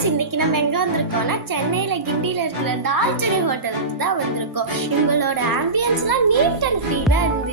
Friends, இன்னைக்கு நம்ம எங்க வந்திருக்கோம்னா சென்னையில கிண்டியில இருக்கிற டால்ச்சனி ஹோட்டலுக்கு தான் வந்திருக்கோம். இவங்களோட ஆம்பியன்ஸ்லாம் நீட் அண்ட் க்ளீனா இருந்துச்சு.